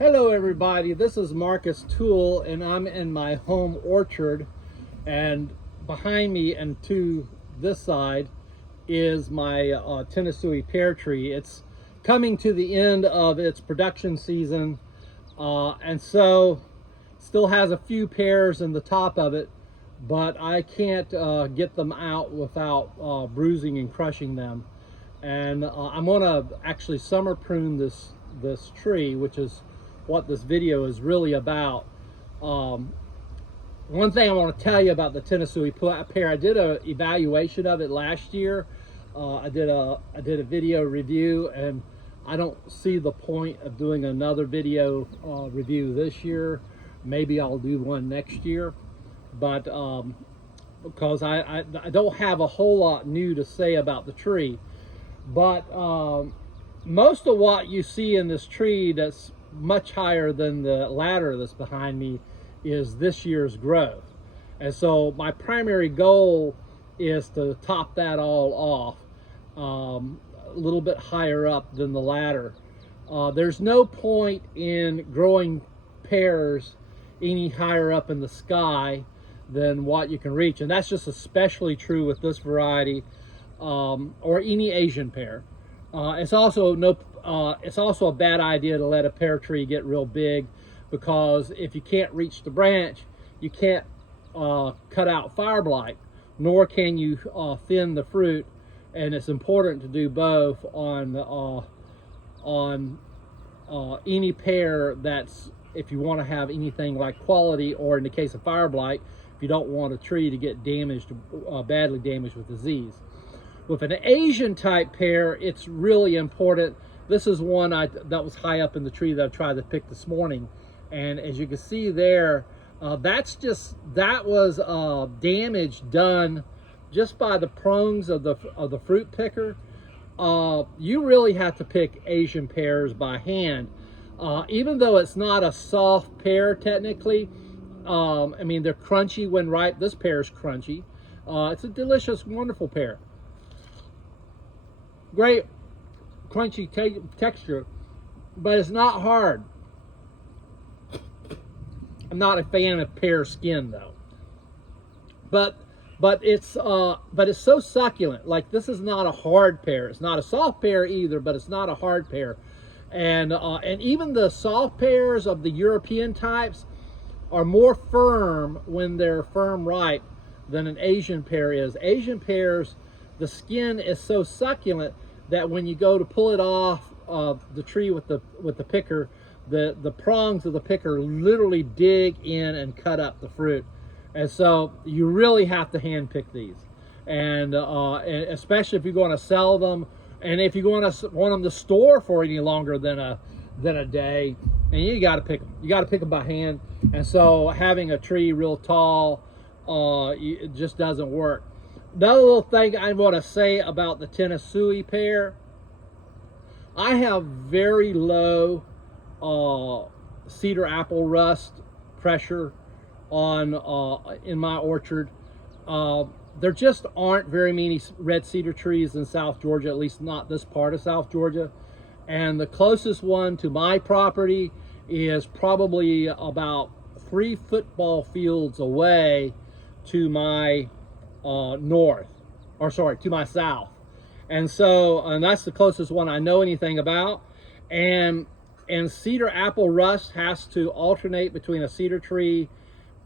Hello everybody, this is Marcus Toole and I'm in my home orchard, and behind me and to this side is my Tennosui pear tree. It's coming to the end of its production season, and so still has a few pears in the top of it, but I can't get them out without bruising and crushing them. And I'm gonna actually summer prune this tree, which is what this video is really about. One thing I want to tell you about the Tennosui pear, I did an evaluation of it last year. I did a video review, and I don't see the point of doing another video review this year. Maybe I'll do one next year, but because I don't have a whole lot new to say about the tree. But most of what you see in this tree that's much higher than the ladder that's behind me is this year's growth. And so my primary goal is to top that all off a little bit higher up than the ladder. There's no point in growing pears any higher up in the sky than what you can reach, and that's just especially true with this variety or any Asian pear. It's also a bad idea to let a pear tree get real big, because if you can't reach the branch, you can't cut out fire blight, nor can you thin the fruit. And it's important to do both on any pear that's, if you want to have anything like quality, or in the case of fire blight, if you don't want a tree to get damaged, badly damaged with disease. With an Asian type pear, it's really important. This is one that was high up in the tree that I tried to pick this morning, and as you can see there, that was damage done just by the prongs of the fruit picker. You really have to pick Asian pears by hand, even though it's not a soft pear technically. I mean, they're crunchy when ripe. This pear is crunchy. It's a delicious, wonderful pear. Great crunchy texture, but it's not hard. I'm not a fan of pear skin though, but it's so succulent. Like, this is not a hard pear. It's not a soft pear either, but it's not a hard pear. And even the soft pears of the European types are more firm when they're firm ripe than an Asian pear is. Asian pears, the skin is so succulent that when you go to pull it off the tree with the picker, the prongs of the picker literally dig in and cut up the fruit. And so you really have to hand pick these, and especially if you're going to sell them, and if you're going to want them to store for any longer than a day, and you got to pick them. You got to pick them by hand. And so having a tree real tall, it just doesn't work. Another little thing I want to say about the Tennosui pear, I have very low Cedar-Apple rust pressure on in my orchard. There just aren't very many red cedar trees in South Georgia, at least not this part of South Georgia. And the closest one to my property is probably about 3 football fields away to my to my south. And that's the closest one I know anything about. And Cedar-Apple rust has to alternate between a cedar tree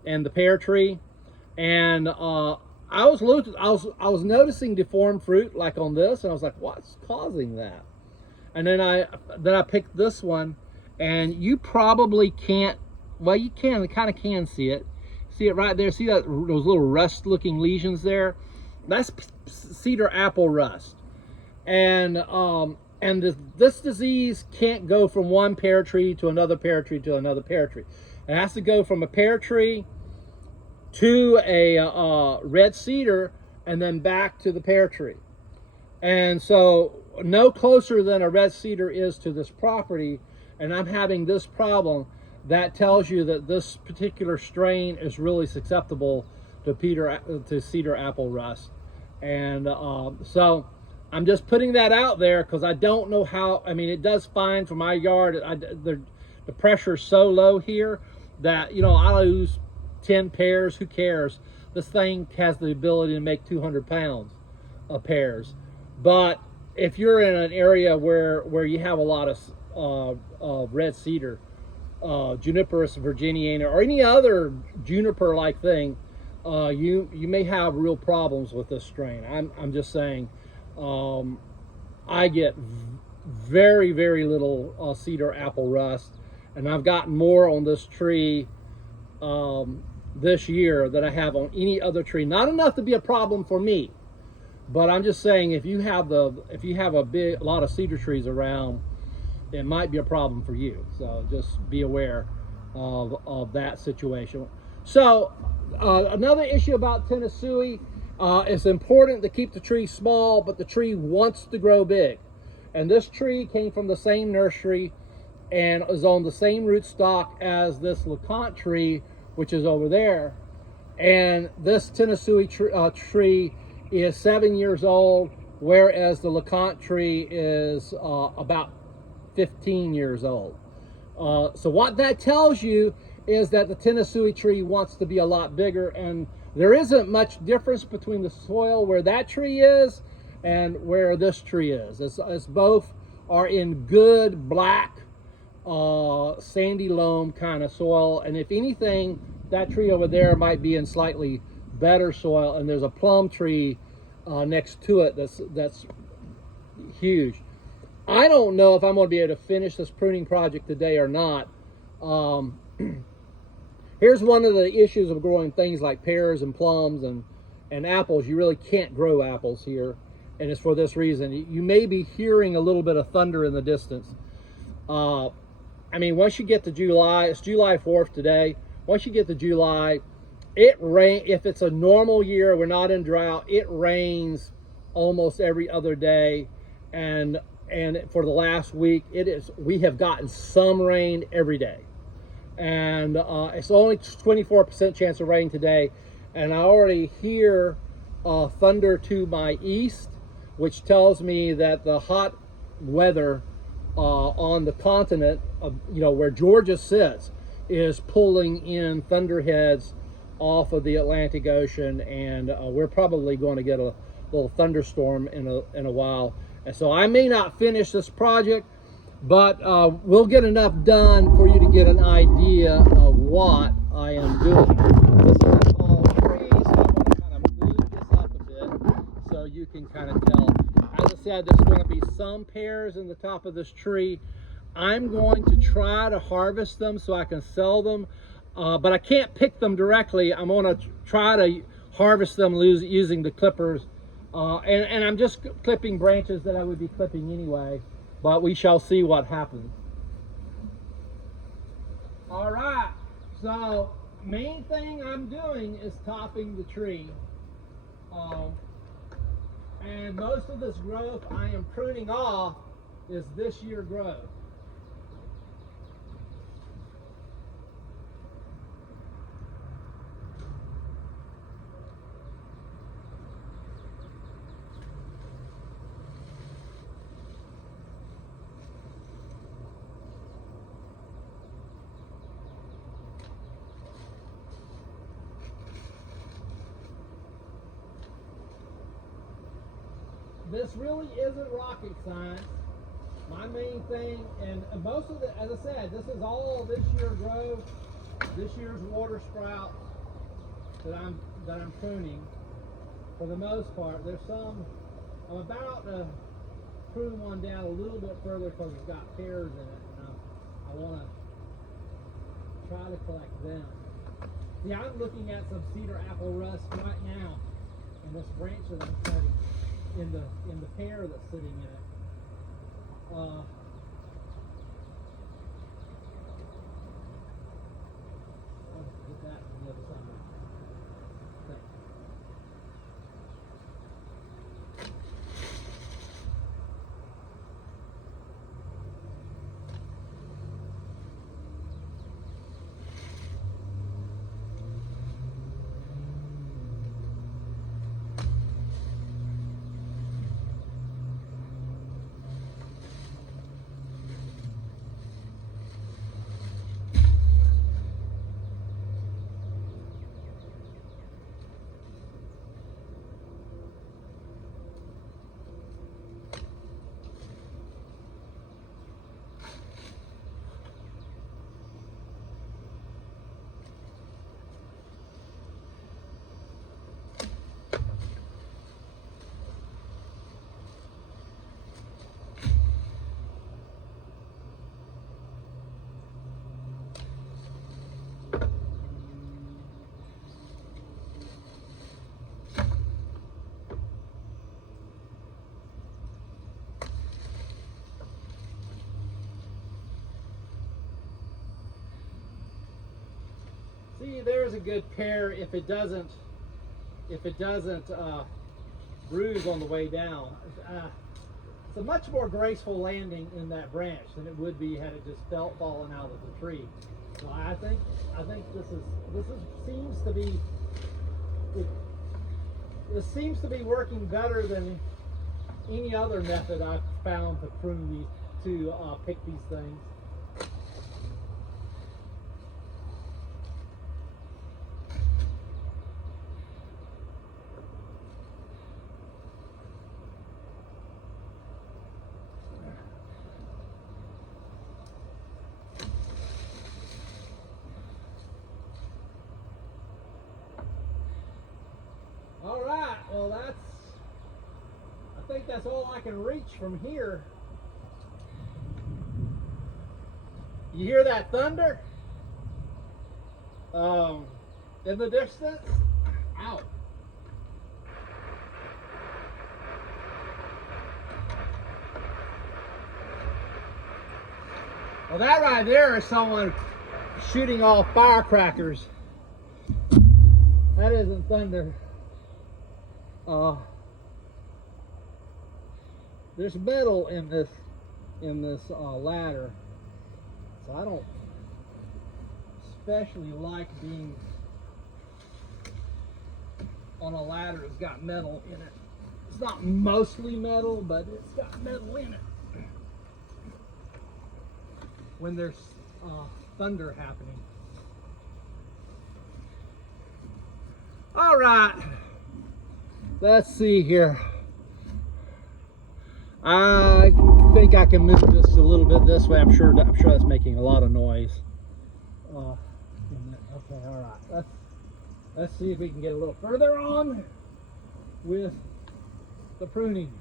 and the pear tree. And I was noticing deformed fruit like on this, and I was like, what's causing that? And then I picked this one, and you probably can't, well, you kind of can see it. See it right there? See those little rust-looking lesions there? That's Cedar-Apple rust. And this disease can't go from one pear tree to another pear tree to another pear tree. It has to go from a pear tree to a red cedar, and then back to the pear tree. And so no closer than a red cedar is to this property, and I'm having this problem. That tells you that this particular strain is really susceptible to Cedar-Apple rust. And so I'm just putting that out there because I don't know how. I mean, it does fine for my yard. They're the pressure's so low here that, you know, I lose 10 pears, who cares? This thing has the ability to make 200 pounds of pears. But if you're in an area where you have a lot of red cedar, Juniperus virginiana, or any other juniper-like thing, you may have real problems with this strain. I'm just saying, I get very, very little Cedar-Apple rust, and I've gotten more on this tree this year than I have on any other tree. Not enough to be a problem for me, but I'm just saying, if you have a lot of cedar trees around, it might be a problem for you. So just be aware of that situation. So another issue about Tennosui, it's important to keep the tree small, but the tree wants to grow big. And this tree came from the same nursery and is on the same rootstock as this LeConte tree, which is over there. And this Tennosui tree is 7 years old, whereas the LeConte tree is about 15 years old. So what that tells you is that the Tennosui tree wants to be a lot bigger, and there isn't much difference between the soil where that tree is and where this tree is. It's both are in good black sandy loam kind of soil, and if anything, that tree over there might be in slightly better soil, and there's a plum tree next to it that's huge. I don't know if I'm going to be able to finish this pruning project today or not. Here's one of the issues of growing things like pears and plums and apples. You really can't grow apples here, and it's for this reason. You may be hearing a little bit of thunder in the distance. I mean, once you get to July, it's July 4th today. Once you get to July, if it's a normal year, we're not in drought, it rains almost every other day, and for the last week, we have gotten some rain every day. And it's only 24% chance of rain today. And I already hear thunder to my east, which tells me that the hot weather on the continent, where Georgia sits, is pulling in thunderheads off of the Atlantic Ocean. And we're probably going to get a little thunderstorm in a while. And so I may not finish this project, but we'll get enough done for you to get an idea of what I am doing. This is a tall tree, so I'm going to kind of move this up a bit so you can kind of tell. As I said, there's going to be some pears in the top of this tree. I'm going to try to harvest them so I can sell them, but I can't pick them directly. I'm going to try to harvest them using the clippers. And I'm just clipping branches that I would be clipping anyway, but we shall see what happens. All right, so main thing I'm doing is topping the tree. And most of this growth I am pruning off is this year growth. This really isn't rocket science. My main thing, and most of the, as I said, this is all this year growth, this year's water sprouts that I'm pruning for the most part. There's some, I'm about to prune one down a little bit further because it's got pears in it, and I want to try to collect them. Yeah, I'm looking at some Cedar-Apple rust right now in this branch that I'm cutting. In the pear that's sitting in it. I'll get that on the other side. Okay. See, there's a good pear if it doesn't bruise on the way down. It's a much more graceful landing in that branch than it would be had it just fallen out of the tree. So I think this seems to be working better than any other method I've found to prune these, to pick these things. All right, well I think that's all I can reach from here. You hear that thunder? In the distance? Ow. Well, that right there is someone shooting off firecrackers. That isn't thunder. There's metal in this ladder, so I don't especially like being on a ladder that's got metal in it. It's not mostly metal, but it's got metal in it when there's thunder happening. All right. Let's see here. I think I can move this a little bit this way. I'm sure that's making a lot of noise. Okay, all right. Let's see if we can get a little further on with the pruning.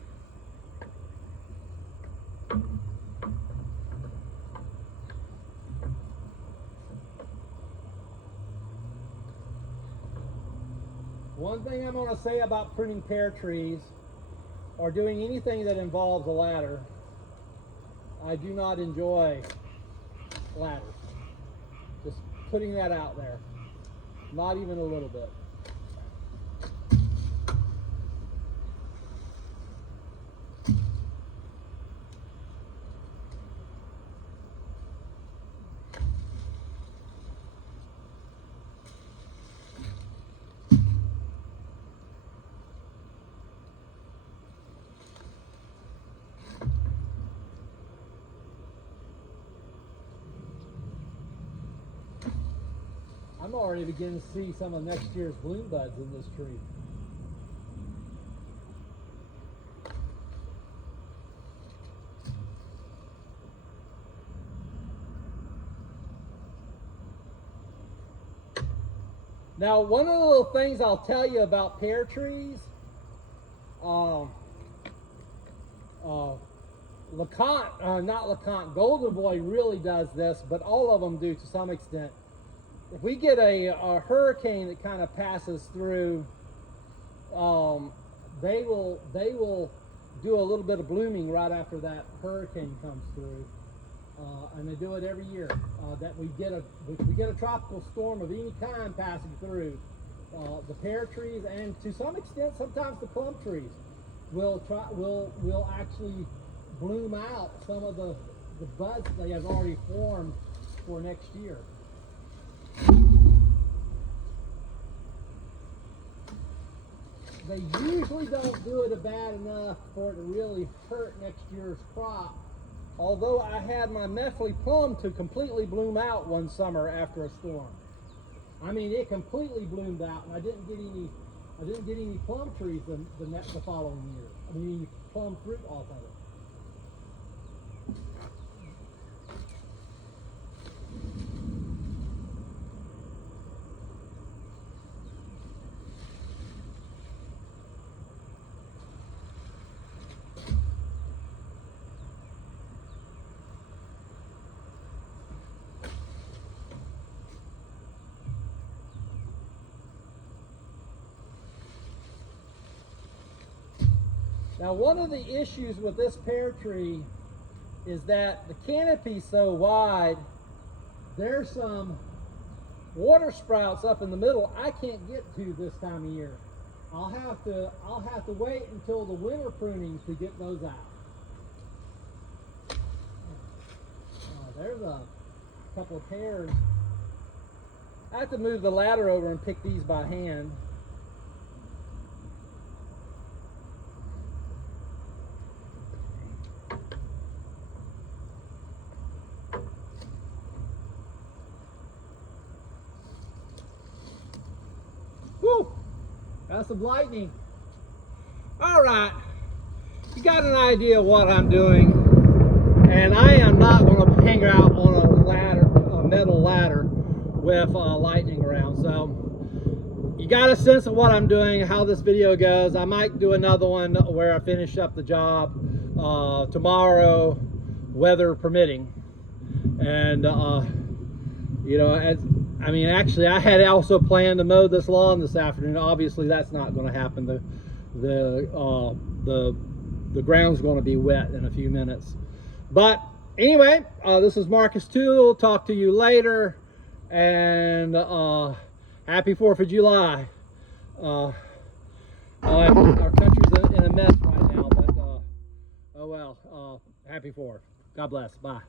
One thing I'm going to say about pruning pear trees or doing anything that involves a ladder, I do not enjoy ladders. Just putting that out there. Not even a little bit. I'm already beginning to see some of next year's bloom buds in this tree. Now, one of the little things I'll tell you about pear trees, Golden Boy really does this, but all of them do to some extent. If we get a hurricane that kind of passes through, they will do a little bit of blooming right after that hurricane comes through, and they do it every year. That we get a tropical storm of any kind passing through, the pear trees and to some extent sometimes the plum trees will actually bloom out some of the buds they have already formed for next year. They usually don't do it bad enough for it to really hurt next year's crop. Although I had my Methley plum to completely bloom out one summer after a storm. I mean, it completely bloomed out, and I didn't get any plum trees the following year. I mean, plum fruit off of it. Now, one of the issues with this pear tree is that the canopy's so wide, there's some water sprouts up in the middle I can't get to this time of year. I'll have to wait until the winter pruning to get those out. There's a couple of pears. I have to move the ladder over and pick these by hand. Woo! That's some lightning. All right, you got an idea of what I'm doing, and I am not going to hang out on a ladder, a metal ladder, with lightning around. So you got a sense of what I'm doing, how this video goes. I might do another one where I finish up the job tomorrow, weather permitting. And you know, I mean, actually, I had also planned to mow this lawn this afternoon. Obviously, that's not going to happen. The ground's going to be wet in a few minutes. But anyway, this is Marcus Toole. Talk to you later. And happy 4th of July. Our country's in a mess right now, but oh well. Happy 4th. God bless. Bye.